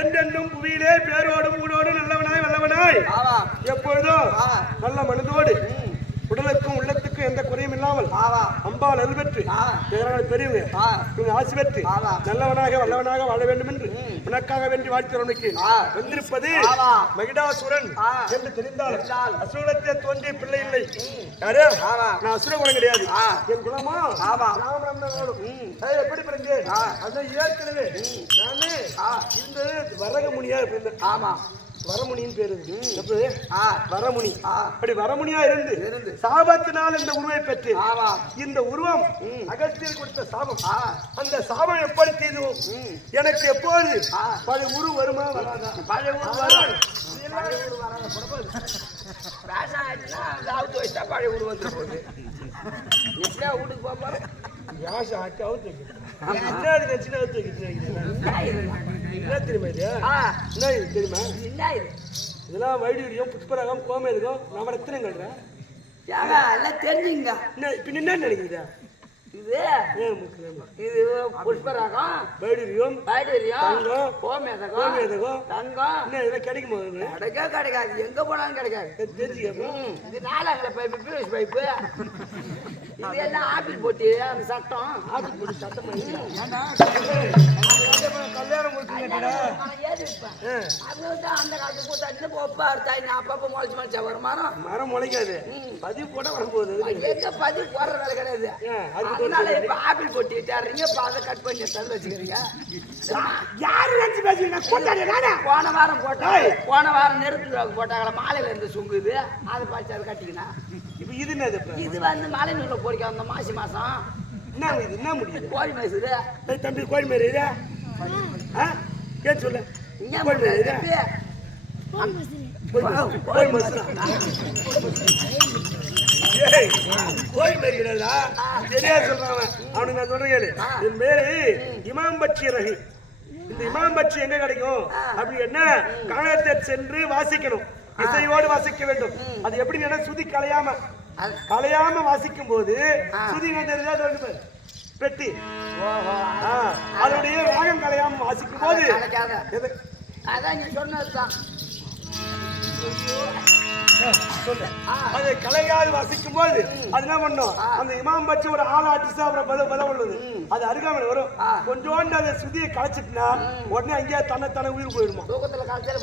என்றென்றும் புவியிலே பேரோடும் ஊடோடும் நல்லவனாய் வல்லவனாய் எப்பொழுதும் நல்ல மனதோடு உடலுக்கும் உள்ளத்துக்கும் எந்த குறையும் இல்லாமல் அம்பாள் அருள் பெற்று பெரியவங்க இவங்க ஆசி பெற்று நல்லவனாக வல்லவனாக வாழ வேண்டும் என்று உனக்காக வேண்டி வாழ்த்து வந்திருப்பது மகிடாசுரன் என்று தெரிந்தால் அசுரத்தை தோன்றிய பிள்ளை இல்லை. யாரு? நான் அசுர குலம் கிடையாது. என் குலமா எப்படி பிறந்தேன்? அதான் ஏற்கனவே நானே இந்த வரக முனியா இருந்தேன். வரமுனியின் பேரு வரமுனி. அப்படி வரமுனியா இருந்து சாபத்தினால் இந்த உருவை பெற்று இந்த உருவம் அகஸ்தியர் கொடுத்த சாபம். அந்த சாபம் எப்படி செய்தோம்? எனக்கு எப்போது பழைய உரு வருமா வராதா? பழைய ஊர் வராது. பழைய ஊர் வந்து வீட்டுக்கு போப்பாரு தெரியுமா? இதெல்லாம் வைடூரியம் புஷ்பராகம் கோமேதகம் நவரத்தினங்கள்ற தெரிஞ்சுங்க. பின்ன என்ன நினைக்கிறீங்க? இது புஷ்பராகம் வைடூரியம் தங்கம் கோமேதகம் தங்கம் இதெல்லாம் கிடைக்குமா? கிடைக்காது. எங்க போனாலும் கிடைக்காது. இது நாலாங்கல பைப்பு பியூஸ் பைப்பு இதெல்லாம் ஆப்பிள் போட்டி அந்த சட்டம் ஆப்பிள் போட்டி சட்டம் கல்யாணம் அந்த காலத்து கூட்டாச்சு ஒப்பாரு அப்பப்ப முளைச்சு முளைச்சா வரும் மரம் முளைக்காது. பதிவு போட வரும்போது எங்க பதிவு போடுற வேலை கிடையாது. அதனால இப்ப ஆப்பிள் போட்டி தேடுறீங்க. இப்ப அதை கட் பண்ணி தந்து வச்சுக்கிறீங்க. யாரு நினைச்சு பேசுறீங்க? போன வாரம் நெருப்பு போட்டாங்களா மாலையில இருந்து சுங்குது அதை பார்த்து அதை கட்டிக்கினா. இப்ப இது என்னது? இது வந்து மலை நூல போறிக்க அந்த மாசி மாசம் என்ன இது என்ன முடியுது? கோழி மேசுது தம்பி. கோழி மேரு கேட்டு சொல்ல. கோழி மேரு கோழி மேரி கிடையாதா? தெரியாது சொல்றான் அவனுக்கு. நான் சொல்றேன் கேளு. என் பேரு இமாம்பட்சி ரகி. இந்த இமாம்பட்சி எங்க கிடைக்கும் அப்படி என்ன? காலத்தை சென்று வாசிக்கணும். இசையோடு வாசிக்க வேண்டும். அது எப்படி சுதி கலையாம வாசிக்கும் போது சுதி பெட்டி அதனுடைய ராகம் கலையாம வாசிக்கும் போது அது கலையாது வாசிக்கும் போது அது என்ன பண்ணும்? அந்த இமாம் பட்சி ஒரு ஆளை அடிச்சு அப்புறம் பதம் உள்ளது அது அருகாமல் வரும். கொஞ்சோண்டு அந்த சுதியை கலைச்சிட்டுனா உடனே அங்கேயே தன்னை உயிர் போயிடுமா? தூக்கத்துல கலைச்சால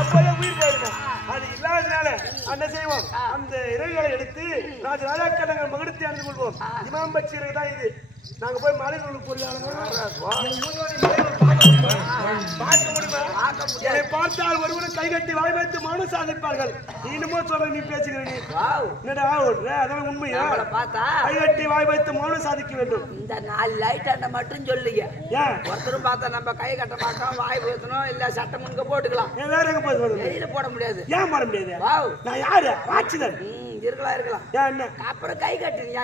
அப்பதான் உயிர் போயிடுமா? அது இல்லாததுனால என்ன செய்வோம்? அந்த இறைகளை எடுத்து ராஜாக்கள் நாங்கள் மகிழ்ச்சி அணிந்து கொள்வோம். இமாம் பட்சி இறை தான் இது. நாங்க போய் மலைநூல் என்னை பார்த்தால் ஒருவரும் கைகட்டி வாய் வைத்து மௌனம் சாதிப்பார்கள். இன்னமும் சொல்ற நீ பேசுகிறீ அதான் உண்மையா? கைகட்டி வாய் வைத்து மௌனம் சாதிக்க வேண்டும். இந்த 4 லைட் அண்ட மட்டும் சொல்லுங்க. ஒருத்தரும் பார்த்தா நம்ம கை கட்ட மாட்டோம் வாய் பேசணும் இல்ல சட்டம் முன்க போட்டுக்கலாம். வேற எங்க போய் போட முடியாது. ஏன் போட முடியாது? நான் யாரு? ராட்சதன் இருக்கலாம். அப்புறம் கை கட்டுறீங்க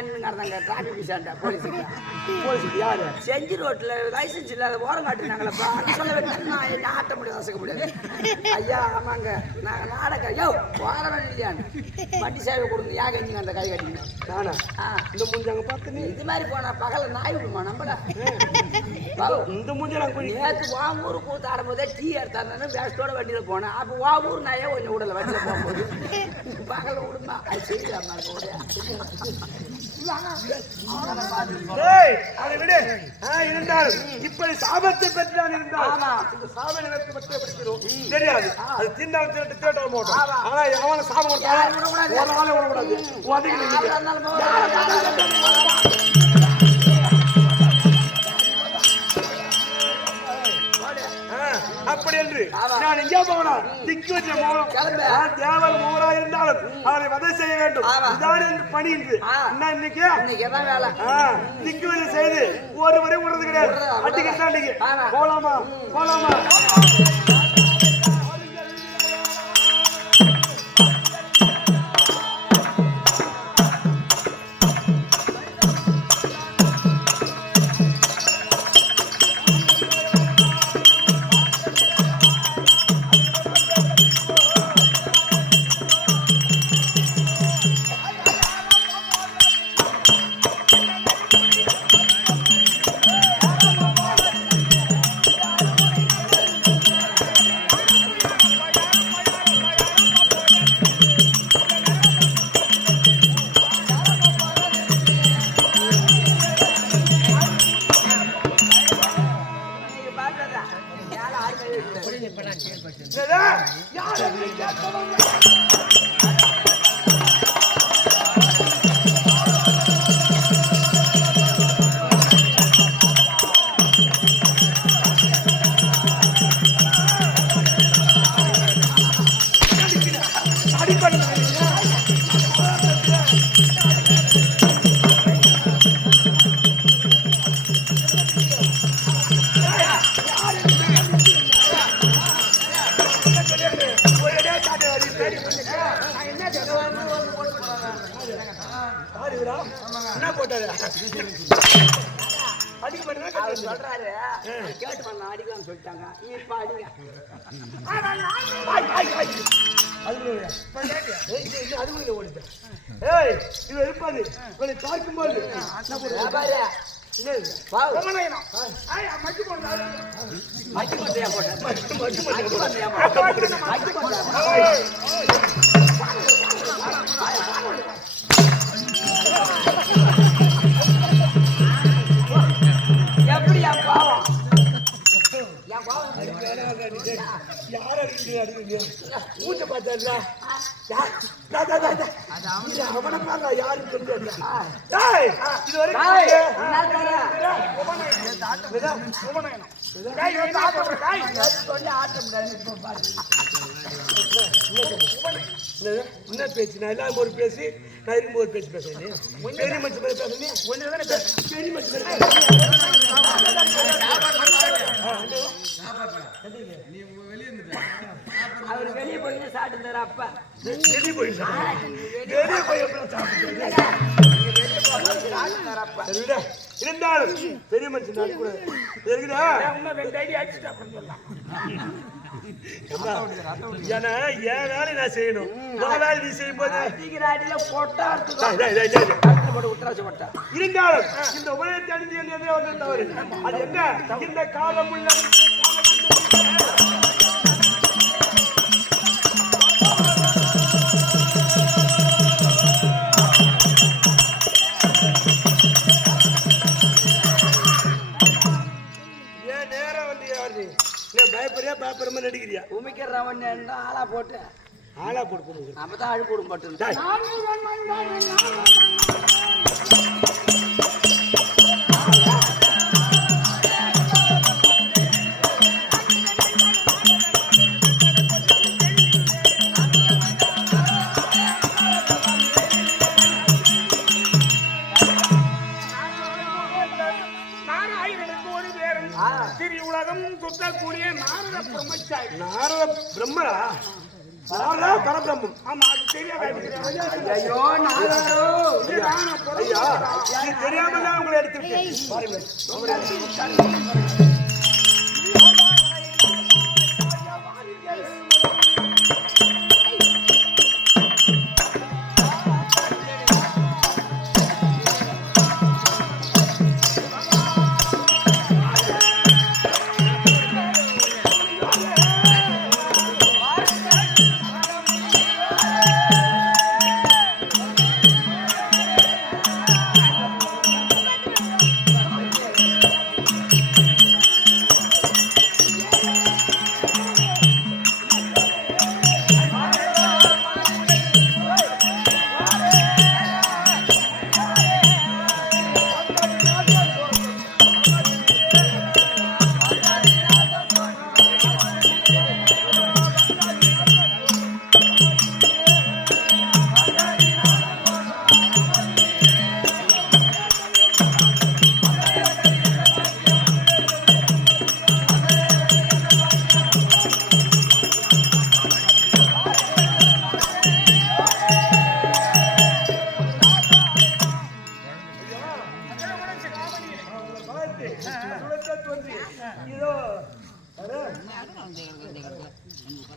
போலீஸ் யாரு? செஞ்சி ரோட்ல லைசன்ஸ் இல்லாத ஓரம் காட்டுனாங்களப்பா. சொல்ல நான் என்ன ஆட்ட முடியாது அசைக்க முடியாது. ஐயா ஆமாங்க நாங்க நாடகம் யோ ஓரம் இல்லையான்னு வண்டி சேவை கொடுங்க. ஏன் கஞ்சிங்க அந்த கை கட்டிங்க நானா இந்த மூஞ்சாங்க பார்த்து இது மாதிரி போனா பகல நாய் விடுமா நம்மள இந்த மூஞ்ச நேற்று வாங்கூர் கூத்து ஆடும்போதே டீ எடுத்தாருன்னு வேஸ்டோட வண்டியில போனேன். அப்போ வாங்கூர் நாயே கொஞ்சம் விடல வண்டியில போகும்போது பகல விடுமா இப்படி சாபத்தை பெற்றான் இருந்தால் இந்த சாப நிலத்தை பற்றி படிக்கிறோம் தெரியாது. அது தீண்டால் திரட்டு தேட்ட மாட்டோம். ஆனா அவனை சாபம் விடக்கூடாது. அப்படி என்று நான் எங்கே போகணும்? திக்கு வச்ச மௌனம் தேவல் மூவரா இருந்தாலும் அவரை வதை செய்ய வேண்டும். இதான் பணி என்று இன்னைக்கு திக்கு வச்ச செய்து ஒருவரை விடுறது கிடையாது. அடிக்க போலாமா போலாமா? என்ன போட்டாரு அடிக்க மாட்டேங்க அவர் சொல்றாரு கேட்டு பண்ண அடிக்கலாம்னு சொல்லிட்டாங்க இப்ப அடிங்க அதுக்குள்ள ஓடிட்டேன் ஏய் இது இருப்பாது உங்களை பார்க்கும்போது எப்படி என் பாவம் யார மூச்ச பார்த்தா அவனை பாருங்க யாரும் தெரியாது இது என்ன பேச்சு நான் எல்லாம் ஒரு பேசி நான் இருக்கும் ஒரு பேச்சு பேசுறேன் பெரிய மனுஷன் பேர் பேசுறேன் பெரிய மனுஷன் அவர் வெளியே போய் சாப்பிட்டு அப்பா வெளியே போய் இருந்தாலும் பெரிய மனுஷன் ஏன்னா என் வேலை நான் செய்யணும் வேலை நீ செய்யும் போது இருந்தாலும் இந்த உலகத்தை அணிஞ்சு என்ன தவறு அது என்ன இந்த காலம் உள்ள பயப்படாம நடிக்கிறியா உமிக்கிறவன் ஆளா போட்டு நம்ம தான் அழுப்பு விடும் பட்டு நாரத பிரம்மரா நாரதா பரபிரம்மம் ஆமா அது தெரியாம தான் உங்களை எடுத்துருக்கேன்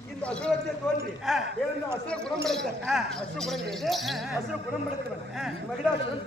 இந்த அசுரத்தை தோன்றி அசுர குணம் அசுர குணப்படுத்தவன் மகிழாசுரன்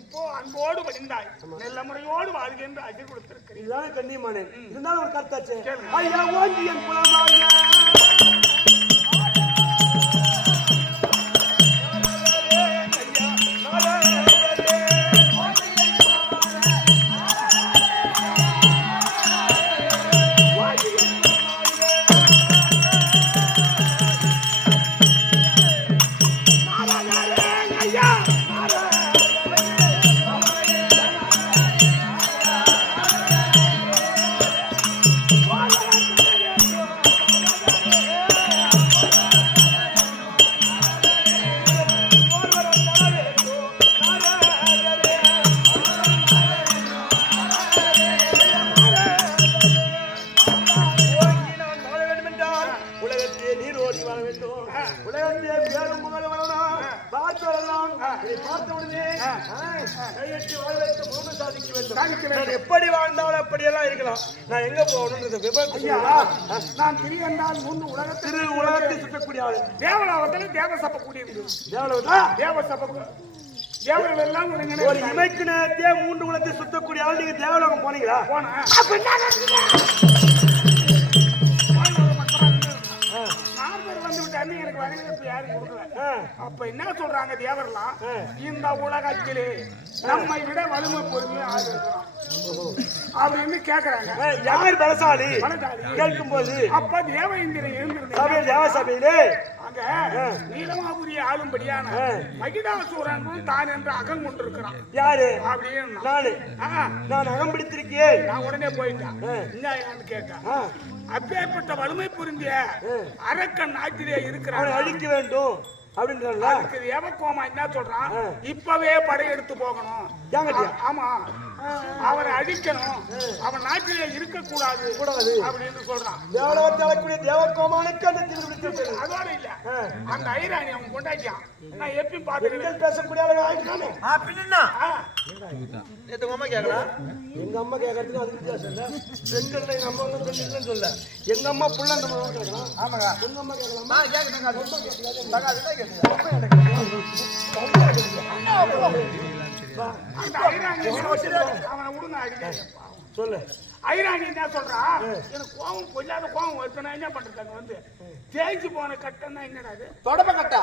இப்போ அன்போடு படிந்தாய் நல்ல முறையோடு வாழ்கின்ற அஜி கொடுத்திருக்கிறேன் இதுதான் கண்ணியமானே இருந்தாலும் ஒரு கருத்தாச்சு ஐயா ஓங்கி என் குலமாக பார்த்தவுடனே கையெட்டி வாழ வைத்து மூணு சாதிக்க வேண்டும். நான் எப்படி வாழ்ந்தாலும் அப்படியெல்லாம் இருக்கலாம். நான் எங்க போகணும்ன்றது விபத்து. நான் திரு என்றால் முன் திரு உலகத்தை சுற்றக்கூடிய ஆளு. தேவலாவத்தில் தேவ சபை கூடியிருக்கு. தேவ சபை தேவர்கள் எல்லாம் ஒரு இமைக்கு நேரத்தையே 3 உலகத்தை சுத்தக்கூடிய ஆள். நீங்க தேவலோகம் போனீங்களா? போனேன். எனக்கு வரவேற்பு யாரும் கொடுக்கல. அப்ப என்ன சொல்றாங்க தேவர்லாம், இந்த உலகத்திலே நம்மை விட வலிமை பொறுமையா ஆள் இருக்கிறான் அப்படின்னு கேக்குறாங்க. யார் பலசாலி கேட்கும் போது அப்ப தேவ இந்திரன் எழுந்திருந்தேன் தேவ சபையிலே அங்க நீலமாபுரி ஆளும்படியான மகிடாசூரன் தான் என்று அகம் கொண்டிருக்கிறான். யாரு அப்படின்னு நான் அகம் பிடித்திருக்கேன். நான் உடனே போயிட்டேன். என்ன கேட்டேன், அப்பேற்பட்ட வலிமை புரிந்திய அரக்கன் நாட்டிலே இருக்கிறான், அழிக்க வேண்டும் அப்படின்றாங்களா? ஏவக்கோமா என்ன சொல்றான், இப்பவே படையெடுத்து போகணும். ஆமா, அவனை அழிக்கணும், அவன் நாட்டிலே இருக்க கூடாது அப்படின்னு சொல்றான். தேவலோகத்தில் தேவக்கோமானுக்கு அந்த திருவிழா அதோட இல்ல, அந்த ஐராணி அவன் கொண்டாடியான். நான் எப்படி பாத்துக்கிறேன் பேசக்கூடிய எங்க அம்மா கேட்கறதுக்கு அது வித்தியாசம் இல்ல. பெண்கள் எங்க அம்மா இல்லைன்னு சொல்ல, எங்க அம்மா புள்ள அந்த மாதிரி கேட்கலாம். ஆமாங்க, உங்க அம்மா கேட்கலாமா? சொல்லு. ஐராணி என்ன சொல்றா, எனக்கு கோவம் பொல்லாத கோவம் வருத்தனா என்ன பண்றது, வந்து தேய்ச்சி போன கட்டன்னா என்னடா அது, தொடப்ப கட்டா.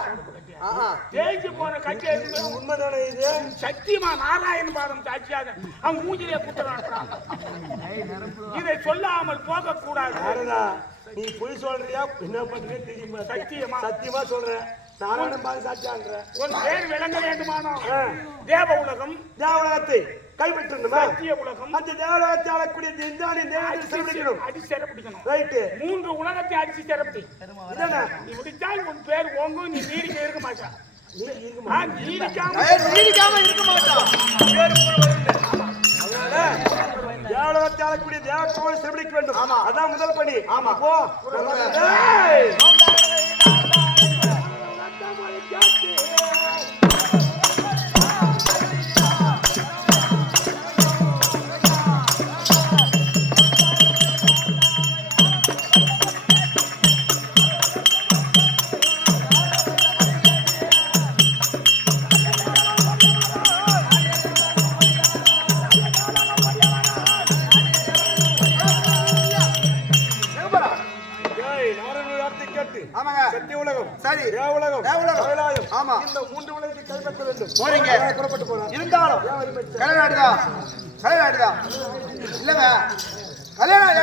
தேய்ச்சி போன கட்டை உண்மைதானே இது? சத்தியமா நாராயண பாதம் சாட்சியாக அவன் மூஞ்சிலே குத்துறான். இதை சொல்லாமல் போக கூடாது. நீ பொய் சொல்றியா என்ன பண்றே தெரியுமா? சத்தியமா சத்தியமா சொல்றேன். நாராயணன் பாதம் சாட்சியான்ற உன் பேர் விளங்க வேண்டுமானோ தேவ உலகம், தேவலோகத்தை கைப்பற்றணுமா? சத்திய உலகம், அந்த தேவலோகத்தை ஆளக்கூடிய அடி சிறப்பிடிக்கணும். ரைட்டு. 3 உலகத்தை அடிச்சு சிறப்பி. நீ முடிச்சால் உன் பேர் ஓங்கும், நீ நீடிக்க இருக்க மாட்டா. நீடிக்காம இருக்க மாட்டான். தேவலோகத்தை ஆளக்கூடிய தேவக்கோவை சிறப்பிடிக்க வேண்டும். அதான் முதல் பணி. ஆமா, போ. இந்த 3 உலகத்தை கைப்பற்ற வேண்டும். போறீங்க, புறப்பட்டு போறோம். இருந்தாலும் கல்யாணம் இல்லங்க கல்யாணம்